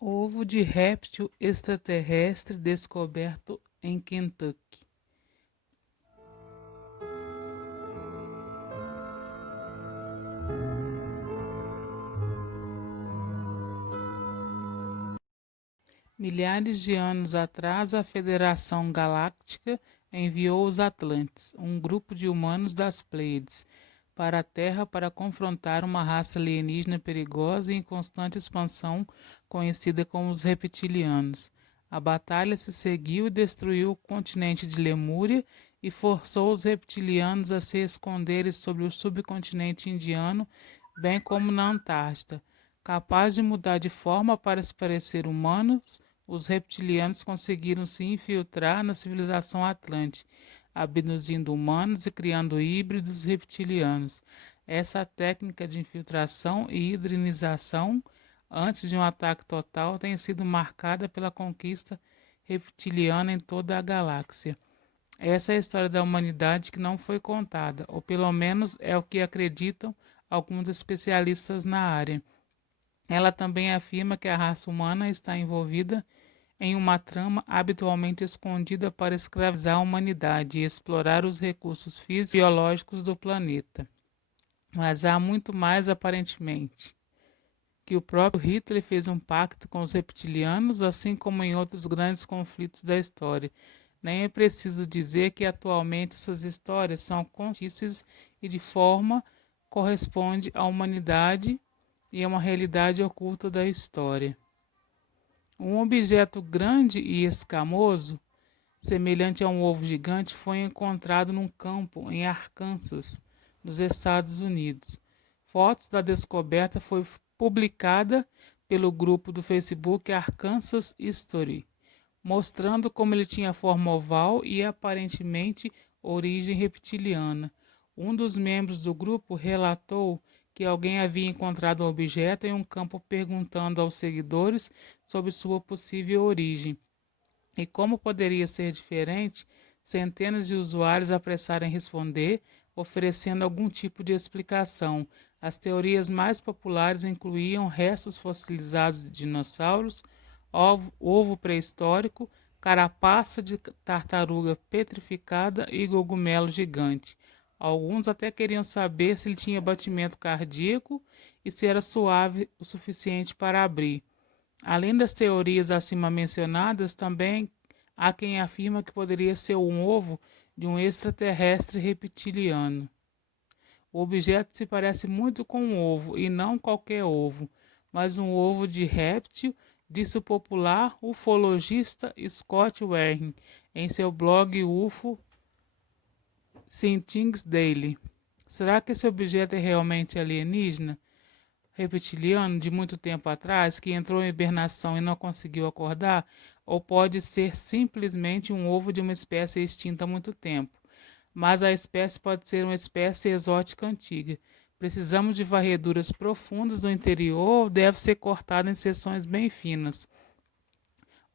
Ovo de réptil extraterrestre descoberto em Kentucky. Milhares de anos atrás, a Federação Galáctica enviou os Atlantes, um grupo de humanos das Pleiades, para a Terra para confrontar uma raça alienígena perigosa e em constante expansão, conhecida como os reptilianos. A batalha se seguiu e destruiu o continente de Lemúria e forçou os reptilianos a se esconderem sobre o subcontinente indiano, bem como na Antártida. Capazes de mudar de forma para se parecer humanos, os reptilianos conseguiram se infiltrar na civilização atlante, abduzindo humanos e criando híbridos reptilianos. Essa técnica de infiltração e hibridização, antes de um ataque total, tem sido marcada pela conquista reptiliana em toda a galáxia. Essa é a história da humanidade que não foi contada, ou pelo menos é o que acreditam alguns especialistas na área. Ela também afirma que a raça humana está envolvida em uma trama habitualmente escondida para escravizar a humanidade e explorar os recursos físicos e biológicos do planeta. Mas há muito mais aparentemente. Que o próprio Hitler fez um pacto com os reptilianos, assim como em outros grandes conflitos da história. Nem é preciso dizer que atualmente essas histórias são contícias e de forma corresponde à humanidade e a uma realidade oculta da história. Um objeto grande e escamoso, semelhante a um ovo gigante, foi encontrado num campo em Arkansas, nos Estados Unidos. Fotos da descoberta foi publicada pelo grupo do Facebook Arkansas History, mostrando como ele tinha forma oval e aparentemente origem reptiliana. Um dos membros do grupo relatou que alguém havia encontrado o objeto em um campo perguntando aos seguidores sobre sua possível origem. E como poderia ser diferente, centenas de usuários apressaram em responder, oferecendo algum tipo de explicação. As teorias mais populares incluíam restos fossilizados de dinossauros, ovo pré-histórico, carapaça de tartaruga petrificada e cogumelo gigante. Alguns até queriam saber se ele tinha batimento cardíaco e se era suave o suficiente para abrir. Além das teorias acima mencionadas, também há quem afirma que poderia ser um ovo de um extraterrestre reptiliano. O objeto se parece muito com um ovo, e não qualquer ovo, mas um ovo de réptil, disse o popular ufologista Scott Waring em seu blog UFO Sightings Daily. Será que esse objeto é realmente alienígena? Reptiliano de muito tempo atrás, que entrou em hibernação e não conseguiu acordar, ou pode ser simplesmente um ovo de uma espécie extinta há muito tempo. Mas a espécie pode ser uma espécie exótica antiga. Precisamos de varreduras profundas no interior ou deve ser cortada em seções bem finas.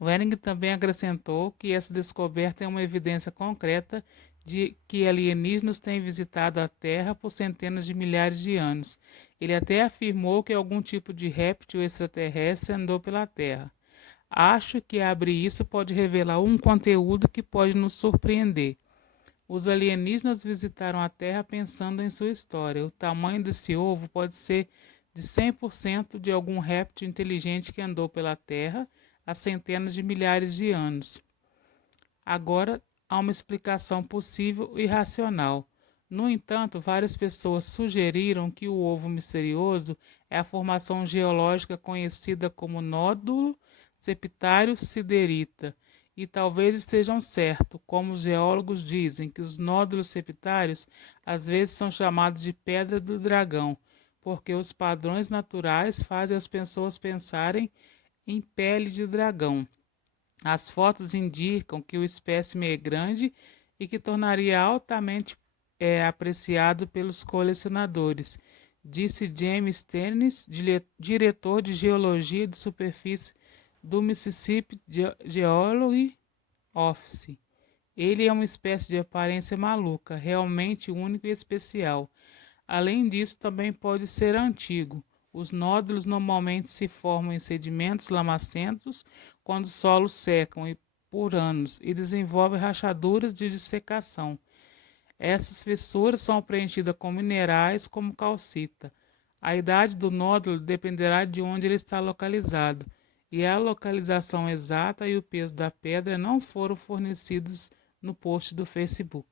Waring também acrescentou que essa descoberta é uma evidência concreta de que alienígenas têm visitado a Terra por centenas de milhares de anos. Ele até afirmou que algum tipo de réptil extraterrestre andou pela Terra. Acho que abrir isso pode revelar um conteúdo que pode nos surpreender. Os alienígenas visitaram a Terra pensando em sua história. O tamanho desse ovo pode ser de 100% de algum réptil inteligente que andou pela Terra há centenas de milhares de anos. Agora, há uma explicação possível e racional. No entanto, várias pessoas sugeriram que o ovo misterioso é a formação geológica conhecida como nódulo septário siderita, e talvez estejam certos, como os geólogos dizem que os nódulos septários às vezes são chamados de pedra do dragão, porque os padrões naturais fazem as pessoas pensarem em pele de dragão. As fotos indicam que o espécime é grande e que tornaria altamente apreciado pelos colecionadores, disse James Tennis, diretor de Geologia de Superfície do Mississippi Geology Office. Ele é uma espécie de aparência maluca, realmente único e especial. Além disso, também pode ser antigo. Os nódulos normalmente se formam em sedimentos lamacentos quando os solos secam por anos e desenvolvem rachaduras de dissecação. Essas fissuras são preenchidas com minerais como calcita. A idade do nódulo dependerá de onde ele está localizado, e a localização exata e o peso da pedra não foram fornecidos no post do Facebook.